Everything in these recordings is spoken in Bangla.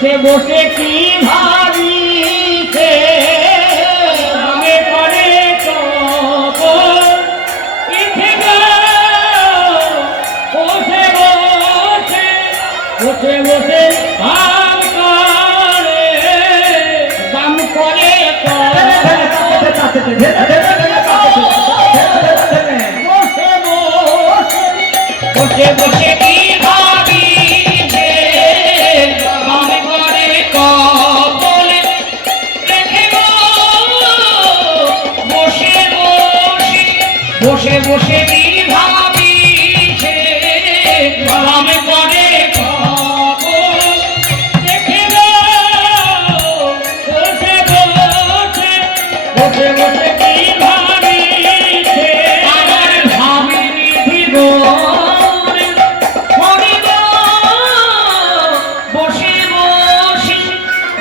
বসে বসে কি ভাবিছে আমি করে বসে বসে বসে বসে ভাব করে দাম করে বসে বসে কি ভাবিছে আমি করে কবলে রেখে বসে বসে বসে বসে কি ভাবিছে আমি করে কবলে রেখে বসে বসে বসে বসে কি ভাবিছে আমার ভাবিনি দিব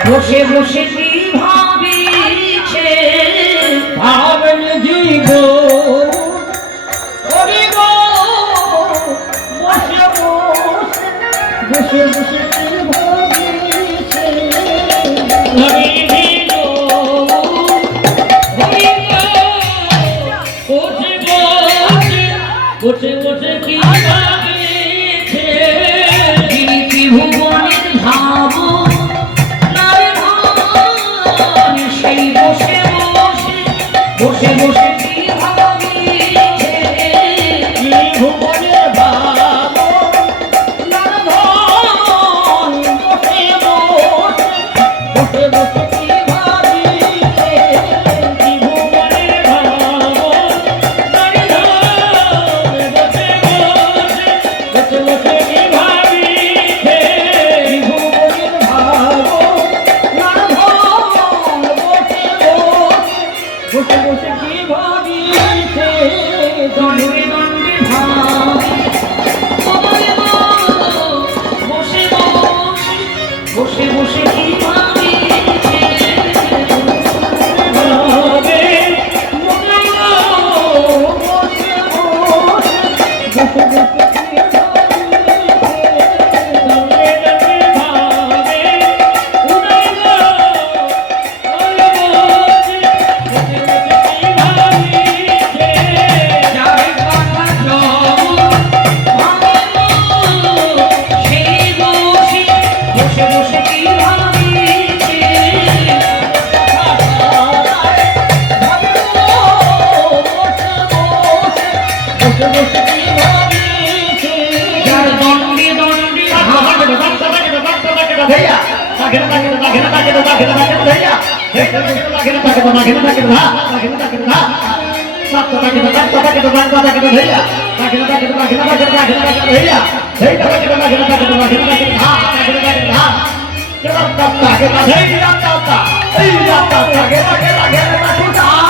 বসে বসে কি ভাবিছে ভাবেন জীব বসে বসে বসে কি ভাবিছে বসে বসে কি ভাবিছে ত্রিভুবনের ভাবো সেই বসে বসে বসে বসে কি ভাবিছে ভুবনে ভাবো নারধন বসে বসে বসে কি ভাবিছে ভুবনে ভাবো নারধন বসে বসে বসে কি ভাবিছে ভুবনে ভাবো বসে বসে কি ভাবিছে দণ্ডে দণ্ডে ভাবি বসে বসে বসে কি ভাবিছে ভাবে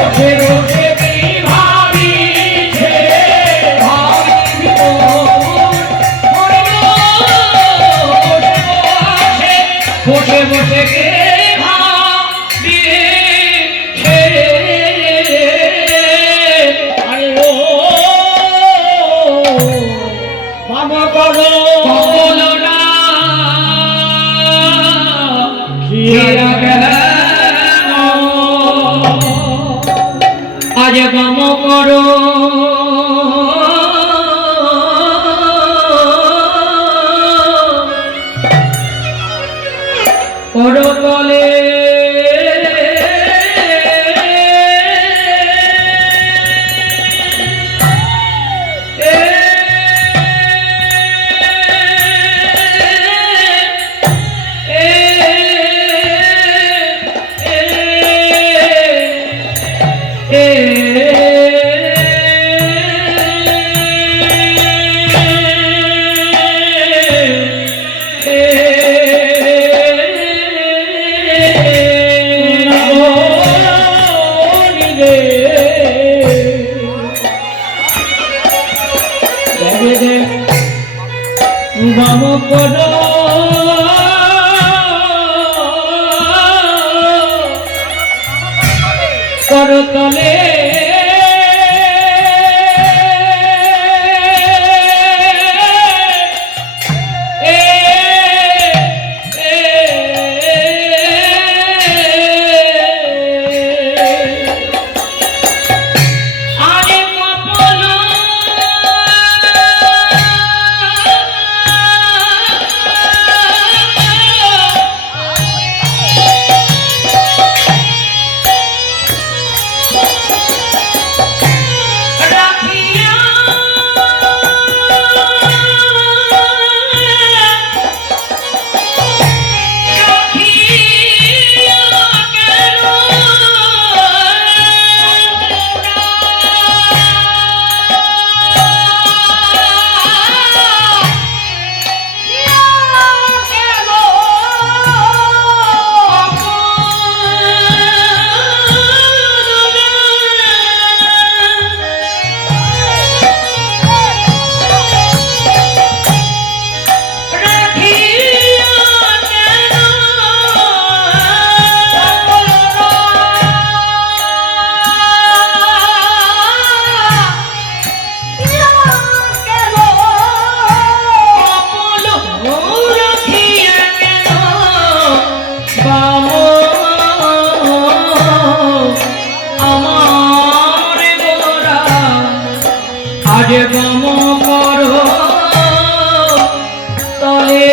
বসে বসে বসে বসে কে ভাবিছে আরে ও বাবা করো বলো না খিরা গেল আজ গম করো বলে বাম করো তলে আজ গম করো তলে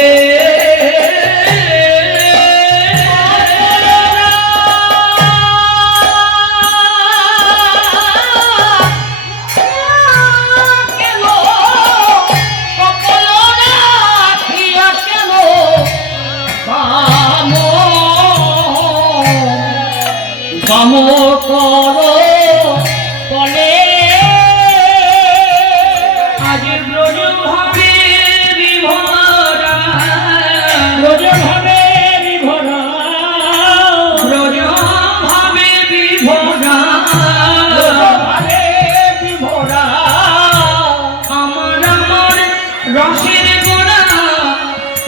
গম করো তলে রসের গোড়া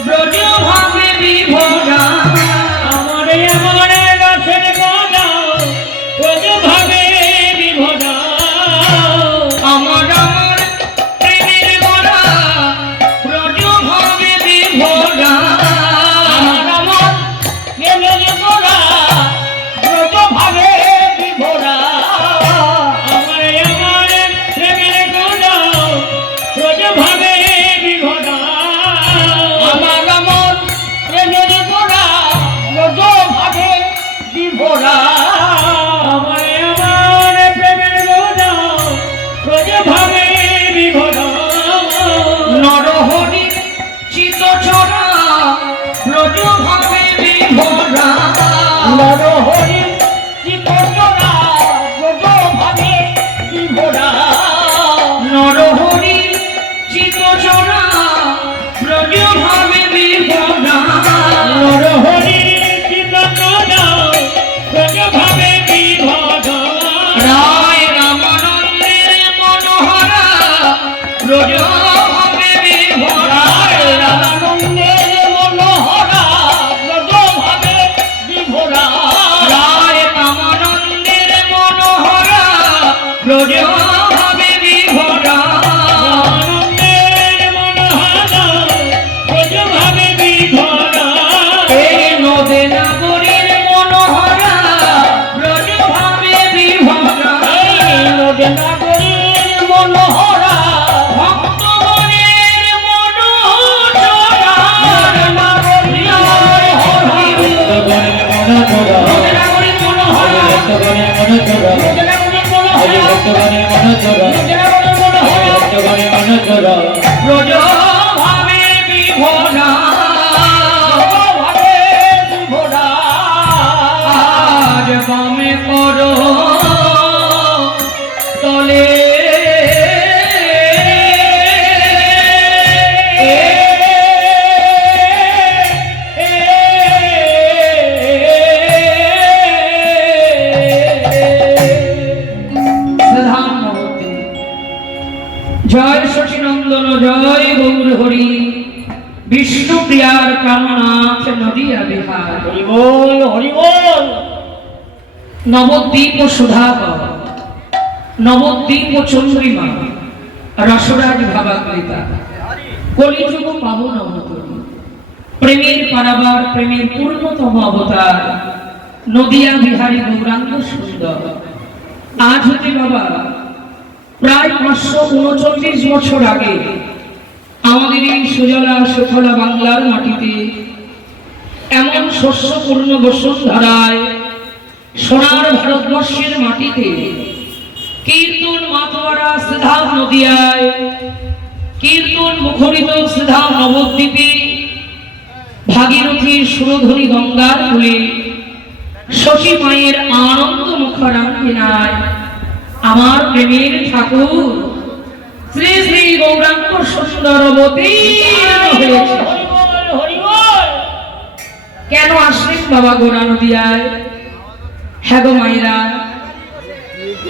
ব্রজ ভাবে বিভোরা আমার আমার রসের গোড়া ব্রজ ভাবে বিভোরা আমার আমার প্রেমের গোড়া ব্রজ ভাবে বিভোরা আমার আমার প্রেমের গোড়া ব্রজ ভাবে বিভোরা আমার আমার প্রেমের গোড়া ব্রজ ভাবে বিভোরা আমার আমার প্রেমের গোড়া ব্রজ ভাবে বিভোরা নরহরি চিত ছড়া ব্রজ ভাবে বিভোরা নরহরি চিত ছড়া ব্রজ ভাবে বিভোরা নরহরি চিত ছড়া ব্রজ ভাবে বিভোরা নরহরি চিত ছড়া ভাবে বিভোরা রায় রামানন্দের মনোহরা ব্রজ ভাবে বিভোরা রামানন্দের মনোহরা ব্রজ ভাবে বিভোরা রায় রামানন্দের মনোহরা ব্রজ ভাবে বিভোরা রামানন্দের মনোহরা ব্রজ ভাবে বিভোরা এই নদে নাগরীর মনোহরা ব্রজ ভাবে বিভোরা নাগরীর মনোহরা ভক্তগণের মনোহরা নাগরীর মনোহরা ব্রজ ভাবে বিভোরা আজ গমে করো তলে জয় শশীনন্দন জয় গৌর হরি বিষ্ণু প্রিয়ার কামনাথ নদিয়া বিহার হরি বল হরি বল। নবদ্বীপ ও সুধাকর, নবদ্বীপ ও চন্দ্রিমা, রসরাজ ভাবাকৃতা, কলিযুগ পাবন অবতরী, প্রেমের পারাবার, প্রেমের পূর্ণতম অবতার, নদিয়া বিহারী গৌরাঙ্গ সুন্দর। আজ হতে বাবা প্রায় 539 বছর আগে আমাদের এই সুজলা সুফলা বাংলার মাটিতে এমন শস্যপূর্ণ বসুন্ধরায় সোনার ভারতবর্ষের মাটিতে কীর্তন মাতোয়ারা সিধা নদিয়ায়, কীর্তন মুখরিত সিধা নবদ্বীপে, ভাগীরথীর সুরধনী গঙ্গার কূলে, শশী মায়ের আনন্দ মুখারাঙ্গিনায় আমার প্রেমের ঠাকুর শ্রী শ্রী গৌরাঙ্গ সুন্দর অবতীর্ণ হয়েছে। কেন আসলেন বাবা গোরা নদিয়ায়? হ্যাঁ গো মায়েরা,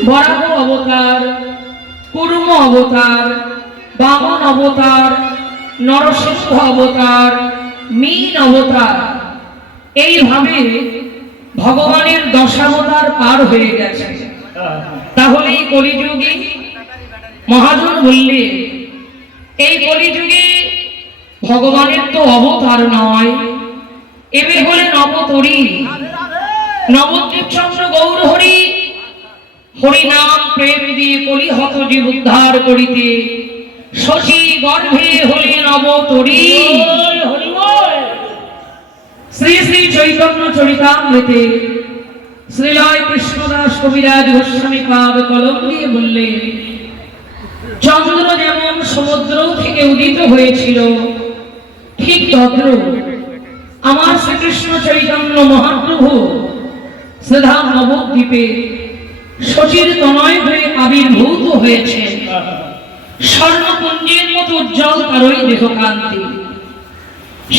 বরাহ অবতার, কুর্ম অবতার, বামন অবতার, নরসিংহ অবতার, মীন অবতার, এইভাবে ভগবানের দশাবতার পার হয়ে গেছে। তাহলে এই কলিযুগে মহাজন বললে এই কলিযুগে ভগবানের তো অবতার নয়, এবে হলে নবতরী, নবদ্বীপ চন্দ্র গৌর হরি, হরিনাম প্রেম দিয়ে কলিহত জীব উদ্ধার করিতে শশী গর্ভে হলেন অবতরী। শ্রী শ্রী চৈতন্য চরিতামৃতে শ্রীলয় কৃষ্ণদাস কবিরাজ গোস্বামী পাদ কলম দিয়ে বললেন, চন্দ্র যেমন সমুদ্র থেকে উদিত হয়েছিল, ঠিক তদ্রূপ আমার শ্রীকৃষ্ণ চৈতন্য মহাপ্রভু শ্রীধা নবদ্বীপে শশীর তনয় হয়ে আবির্ভূত হয়েছে। স্বর্ণপুঞ্জের মতো উজ্জ্বল তারই দেহকান্তি।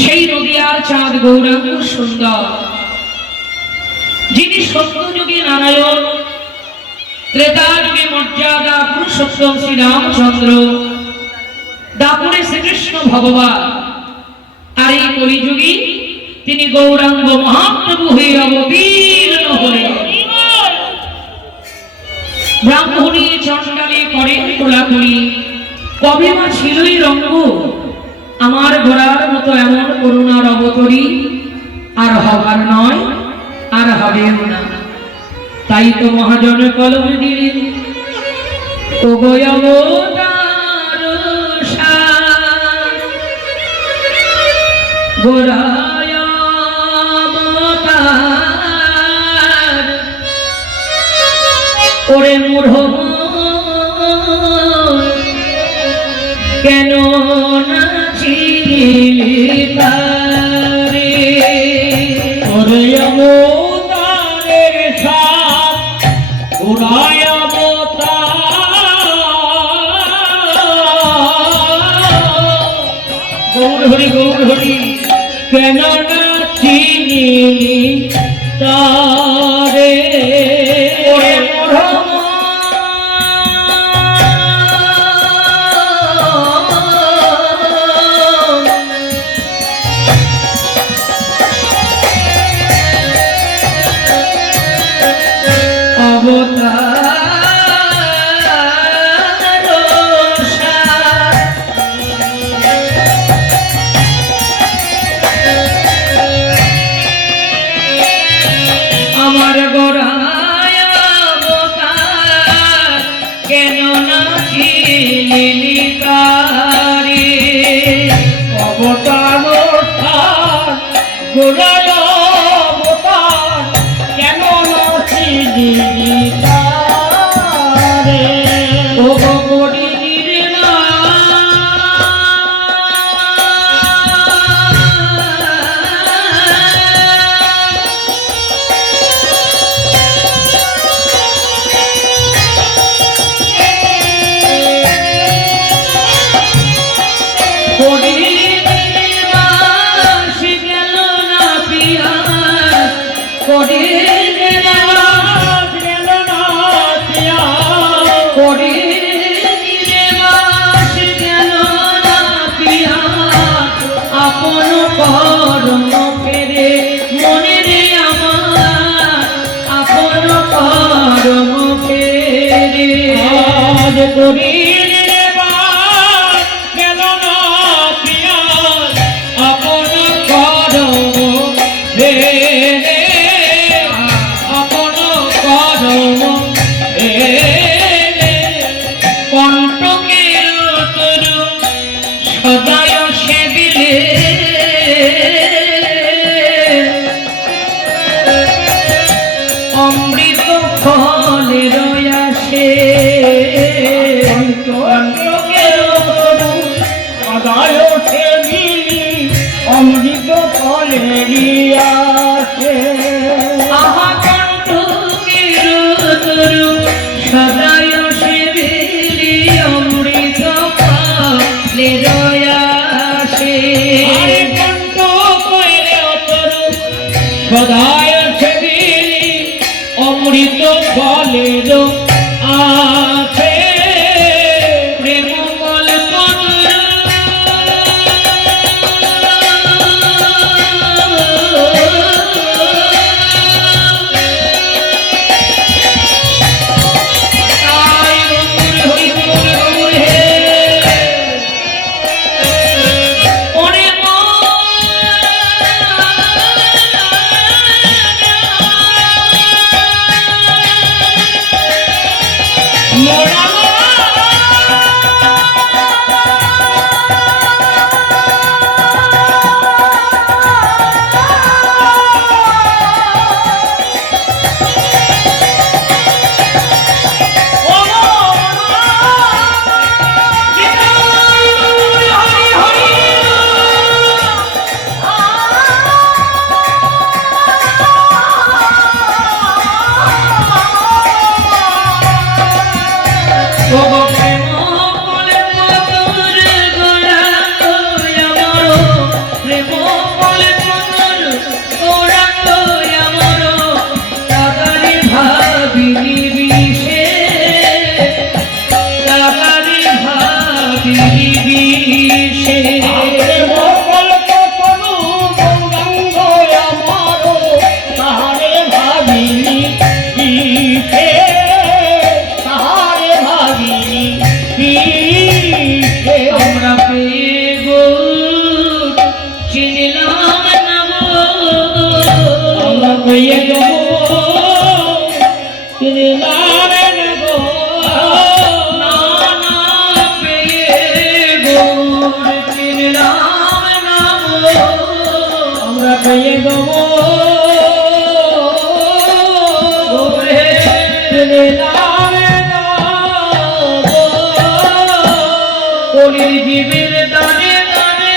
সেই নদিয়ার চাঁদ গৌরাঙ্গ সুন্দর, যিনি সত্যযুগে নারায়ণ, ত্রেতা যুগে মর্যাদা পুরুষোত্তম শ্রীরামচন্দ্র, দাপুরে শ্রীকৃষ্ণ ভগবান, আর এই কলিযুগে তিনি গৌরাঙ্গ মহাপ্রভু হয়ে অবতীর্ণ হলেন। ব্রাহ্মণী চণ্ডালে করেন কোলাকুলি, কবে মা ছিলই রঙ্গ আমার গোরার মতো এমন করুণার অবতরী আর হবার নয়, আর হবেও না। তাই তো মহাজন কলম দিলেন, ও গো অবতার সার, গোরায় অবতার, ওরে মূঢ় কেন না চিনিলি তারে, ওরে অবতারের সাথ গোরায় অবতার, গৌর হরি গৌর হরি কেন না চিনিলি তারে, ওরে মূঢ় আমার গোরায় অবতার কেন না চিনিলি তারে, অবতার গোরায় অবতার কেন না চিনিলি তারে, ও গরিনীর না আপন কর্ম ফেরে মনে রে আমার, আপন সেদিলি অমৃত ফলেরি আসে আহা কণ্ঠকের তরু সদায় সেবিলি অমৃত ফলের আসে কণ্ঠকের তরু সদায় সেবিলি অমৃত ফলের আছে প্রেমমল জীবের দানে দানে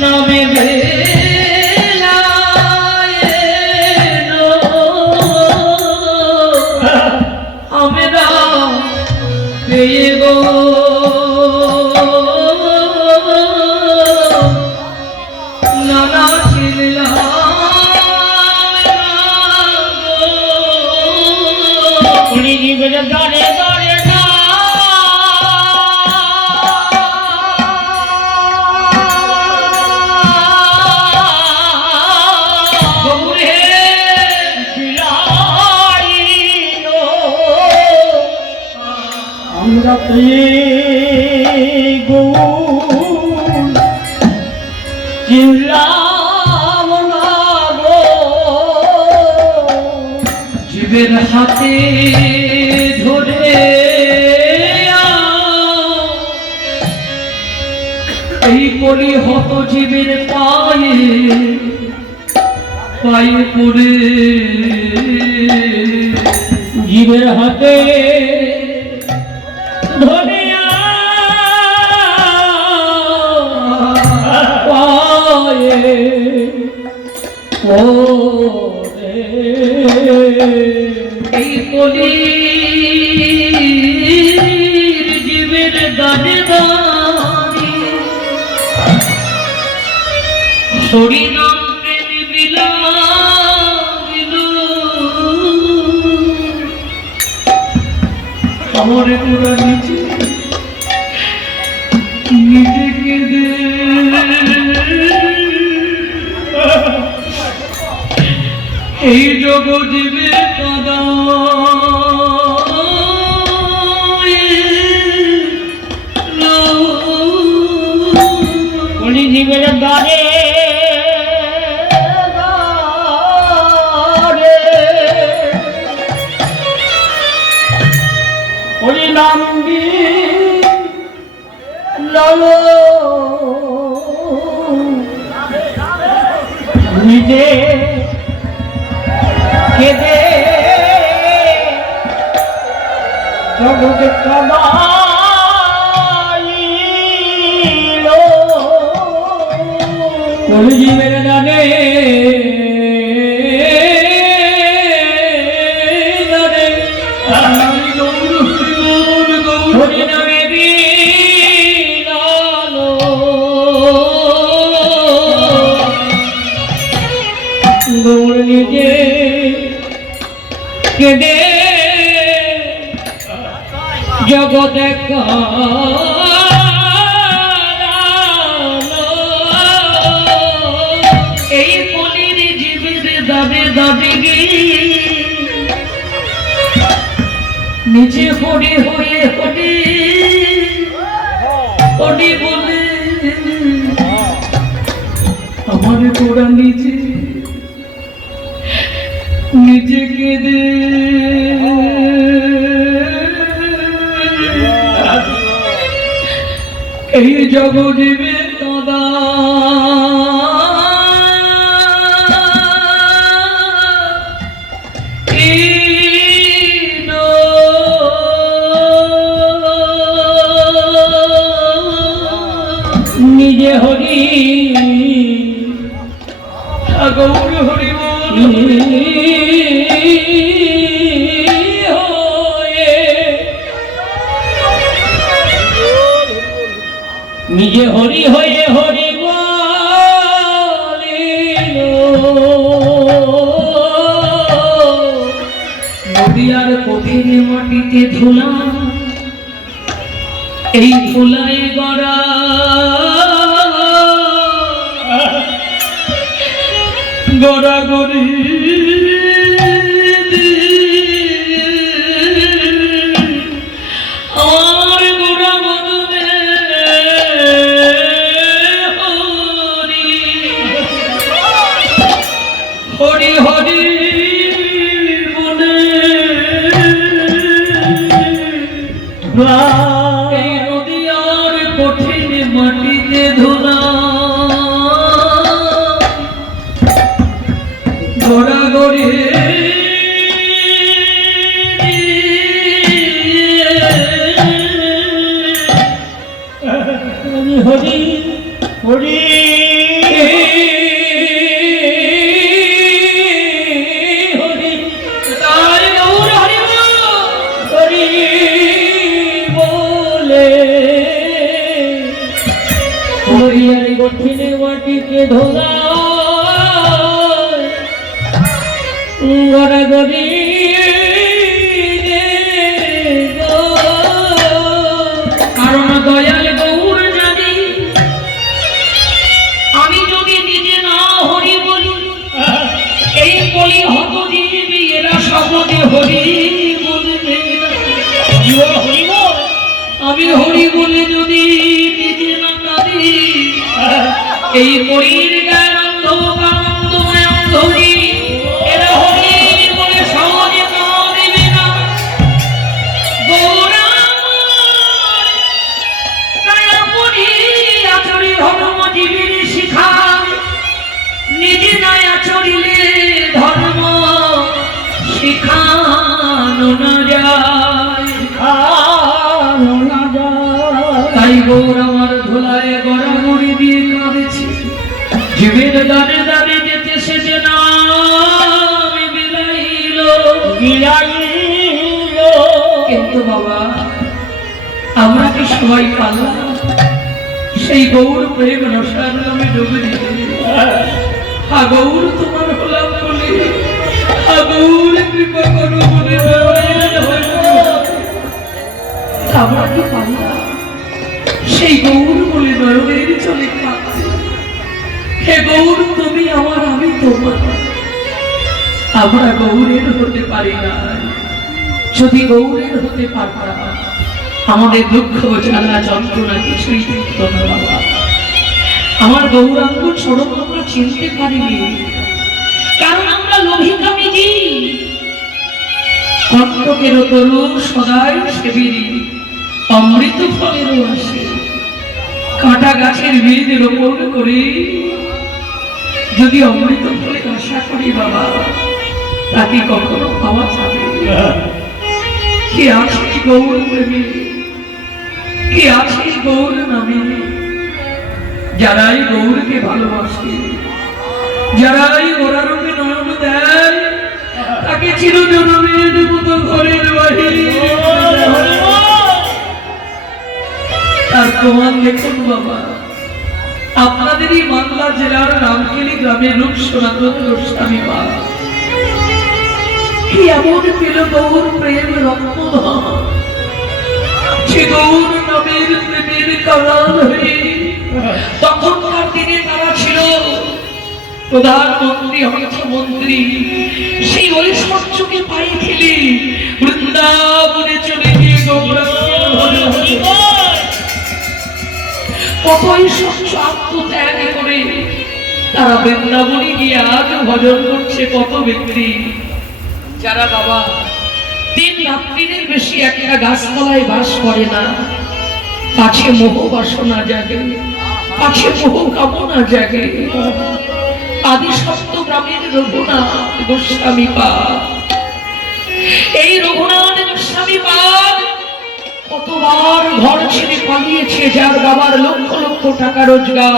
নামে আমরা পেয়ে গো নানা ছিলা জীবের দানে দানে আমরা পেয়ে গৌর চিনলাম না গো জীবের হাতে ধরে এই কলি হত জীবের পায়ে পায়ে পড়ে জীবের হাতে ধরে পায়ে পড়ে এই কলি জীবের দানে দানে হরিনাম প্রেম বিলাইল আমার পুরা নিচে নিজে কেঁদে এই জগজীবের কাদা জীবের গানে হরিনাম লালো নিজে কেঁদে জগৎ কামাইল কলিজীবের জানে গৌর নিজে কেঁদে জগতে এই কলির জীবের দাবে দাবে গে নিচে হরে হয়ে হরে হরে বলে আমার গোড়া নিজে নিজে কেঁদে এই জগজীবে দাদা নিজে হরি গৌর হরি বল নিজে হরি হয়ে হরি বলিল নদিয়ার কঠিন মাটিতে ধুলা এই ধুলায় গড়া গড়াগড়ি আমার গোড়া মদনে হরি হরি বলে এই নদিয়ার কঠিন মাটিতে ধুলা গড়াগড়ি হরি হরি হরি তাই গৌর হরি হরি বলে হরিয়ার কঠিন মাটিতে ধোলা গড়াগড়ি কারণ দয়াল গৌর জানি আমি যদি নিজে না হরি বলি এই কলি হত জীবী এরা সহজে হরি বলবে না। আমি হরি বলে যদি নিজে না কাঁদি এই কলির গায়ের অন্ধকার অন্ধরি এরা হরি বলে সহজে কাঁদিবে না। গৌর আমার দয়া করি আচরি ধর্ম জীবীর শিখায় নিজে নয় আচরিলে ধর্ম শিখানো না যায়। তাই গৌর আমার ধুলায় গড়াগড়ি দিয়ে কাঁদেছি জীবের দানে দানে যেতে সেজে না বিলাইল কিন্তু বাবা আমরা কি সবাই পারলাম সেই গৌর প্রেম রসার নামে ডুবে দিতে? গৌর তোমার হলাম বলে গৌর কৃপা করো বলে আমরা কি পারলাম সেই গৌর বলে নয়নের চলে কাঁদতে? হে গৌর তুমি আমার আমি তোমার, আমরা গৌরের হতে পারি না। যদি গৌরের হতে পারতাম আমাদের দুঃখ জ্বালা যন্ত্রণা কিছুই থাকতো না বাবা। আমার গৌরাঙ্গ স্বরূপ আমরা চিনতে পারিনি কারণ আমরা লোভিকামী জীব। কণ্টকের তরু সদাই সেবিরি অমৃত ফলেরও আসে কাঁটা গাছের বীজ রোপণ করে যদি অমৃত ফলের আশা করি বাবা তাকে কখনো পাওয়া যাবে? কে আছে গৌর প্রেমী, কে আছে গৌর নামে? যারাই গৌরকে ভালোবাসে, যারাই ওরা রূপে নয়ন দেয়, তাকে চিরজনমের মতো ঘরের বাহিরে। তার প্রমাণ দেখুন বাবা, আপনাদেরই মালদা জেলার রামকেলি গ্রামের লোক সনাতন গোস্বামী বাবা কি এমন পেল গৌর প্রেম রত্নধন, সে গৌর নামের প্রেমের কারণ হয়ে তখনকার দিনে তারা ছিল প্রধানমন্ত্রী, অর্থমন্ত্রী। সেই ঐশ্বর্যকে পায়ে ফেলে বৃন্দাবনে চলে গিয়ে কত ঐশ্বর্য আত্মত্যাগ করে তারা বৃন্দাবনে গিয়ে আজ ভজন করছে। কত ব্যক্তি যারা বাবা দিন রাত্রির বেশি একটা গাছতলায় বাস করে না, পাছে মোহ বাসনা জাগে, পাছে মোহ কামনা জাগে। আদি সপ্ত গ্রামের রঘুনাথ গোস্বামী পাদ, এই রঘুনাথ গোস্বামী পাদ কতবার ঘর ছেড়ে পালিয়েছে। যার বাবার লক্ষ লক্ষ টাকা রোজগার,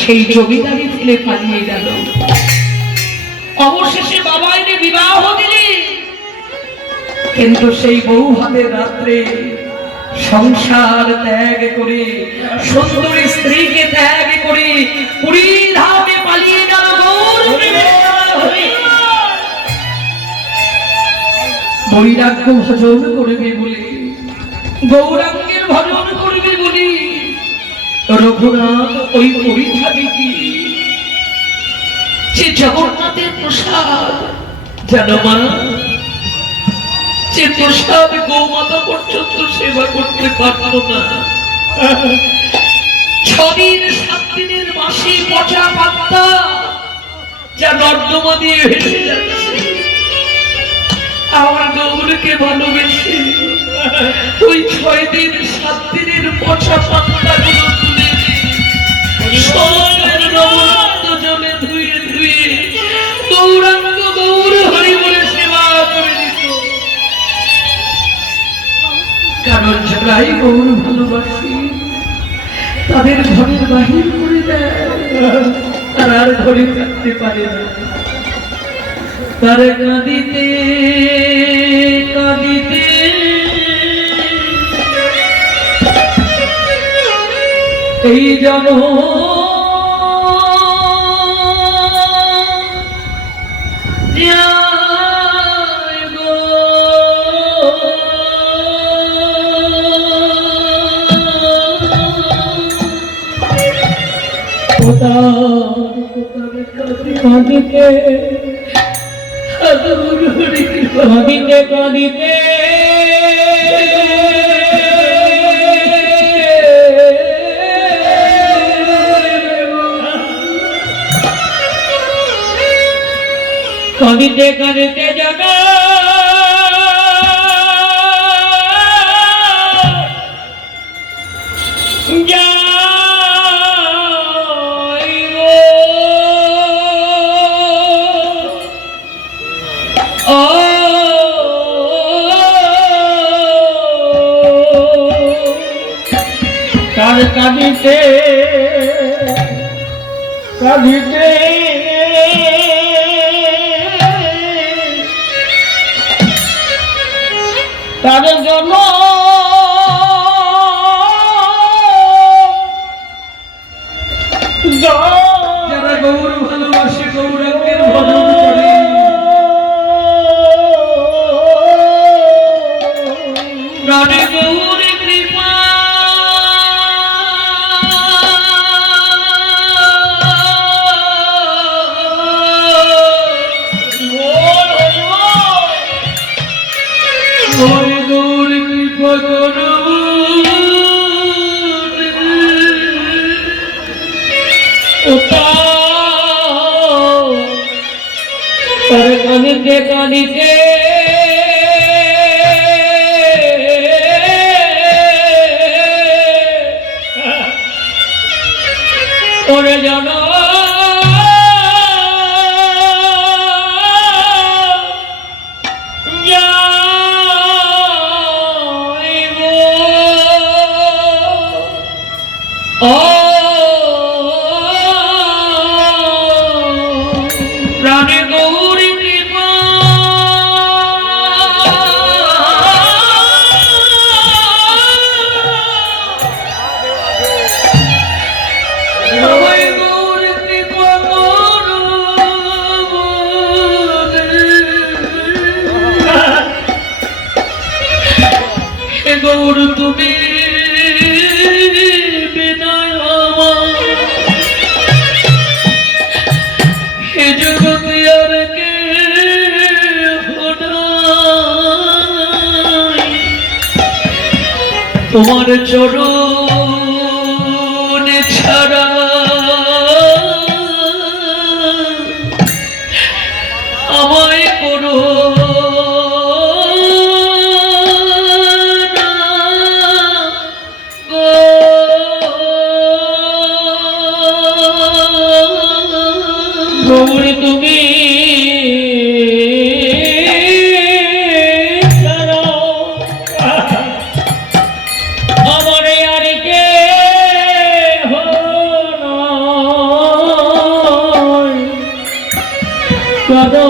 সেই জমিদারি ফেলে পালিয়ে গেল। অবশেষে বাবা এনে বিবাহ দিলি, কিন্তু সেই বউ হাতের রাত্রে সংসার ত্যাগ করে, সুন্দরী স্ত্রীকে ত্যাগ করে পুরী ধামে পালিয়ে গেল। বৈরাগ্য ভজন করবে বলে, গৌরাঙ্গের ভজন করবে বলে রঘুনাথ ওই পুরী ধামে কি যে জগন্নাথের প্রসাদ জানো মা, যে প্রসাদ গৌমাতা পর্যন্ত সেবা করতে পারত না। 6 দিন 7 দিনের মাসি পচা পাত্তা যা নর্দমা দিয়ে ভেসে যাচ্ছে, আমার গৌরকে ভালোবেসে ওই 6 দিন 7 দিনের পচা পাত্তা গুলো তুলে সোনার নবরত্ন জলে ধুয়ে ধুয়ে গৌরাঙ্গ গৌর হরি বলে সেবা করে দিত। কারণ যারাই গৌর ভালোবাসি তাদের ঘরের বাহির করে দেয়, তারা আর ঘরে থাকতে পারে না। তার কাঁদিতে কাঁদিতে এই জন কাঁদিতে কাঁদিতে কাঁদিতে কাঁদিতে কাঁদিতে জাগা কাঁদিতে কাঁদিতে তার জন্য যারা গৌর ভালোবাসে, গৌরাঙ্গের ভজন করে, প্রাণে গৌর কৃপা কাঁদিতে কাঁদিতে ওরে জানো তোমার চরণ ছাড়া আমায় করো না গো। গৌরী তুমি ছাড়া আমার আর কে করো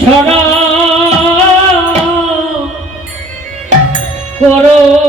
সারা করো